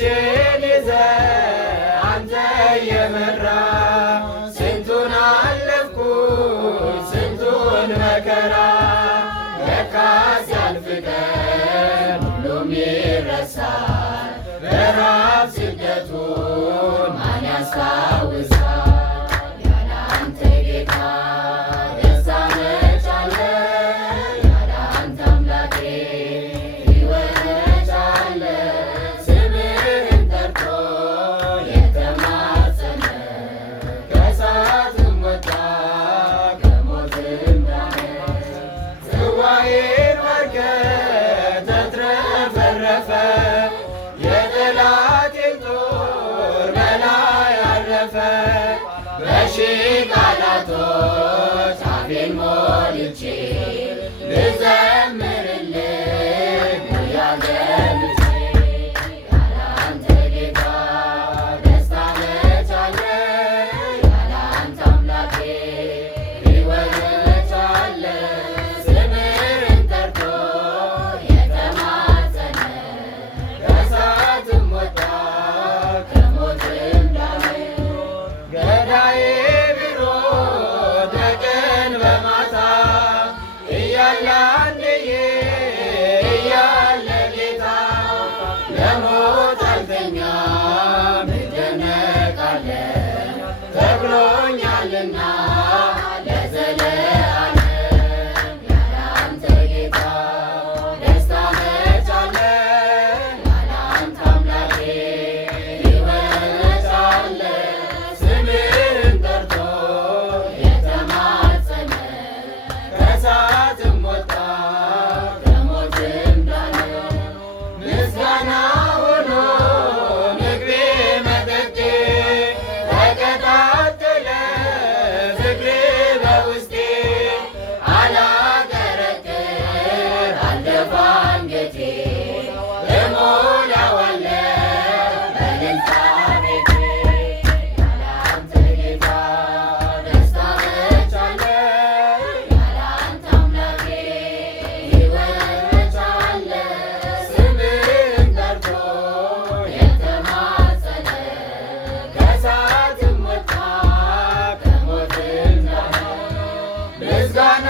እጆቼን ይዘህ አንተ የመራ ስንቱን አለፍኩት ስንቱን መከራ ለካስ ያልፍ ቀን ሁሉም ይረሳል በረሃብ ስደቱን ማን ያስታውሳል? ያለ አንተ ጌታ ደስታ መች አለ? ያለ አንተ አምላኬ ሕይወት መች አለ? ስምህን ጠርቶ የተማጸነ ከእሳትም ወጣ ከሞትም ዳነ። ጽዋዬን ባርከህ ተትረፈረፈ የጠላቴን ጦር በላይ አረፈ። በሺህ ቃላቶች አፌን ሞልቼ ልዘምርልህ ጉያ ገብቼ ያለ አንተ ጌታ ደስታ መች አለ? ያለ አንተ አምላኬ ሕይወት መች አለ? ስምህን ጠርቶ የተማጸነ ከእሳትም ወጣ ከሞትም ዳነ። ገዳዬ ቢሮጥ በቀን በማታ እያለ አንድዬ እያለ ጌታ ለሞት አልተኛም እደነቃለሁ ተብሎኛልና ለዘለዓለም። ያለ አንተ ጌታ ደስታ መች አለ? ያለ አንተ አምላኬ ሕይወት መች አለ? ስምህን ጠርቶ የተማጸነ ከእሳትም ወጣ ከሞትም ዳነ። ምስጋና ሆኖ ምግቤ መጠጤ ተቀጣጠለ ፍቅሬ በውስጤ አላቀረቅር አልደፋ አንገቴ እሞላዋለሁ በእልልታ ቤቴ። ያለ አንተ ጌታ ደስታ መች አለ? ያለ አንተ አምላኬ ሕይወት መች አለ? ስምህን ጠርቶ የተማጸነ ከእሳትም ወጣ ከሞትም ዳነ። ምስጋና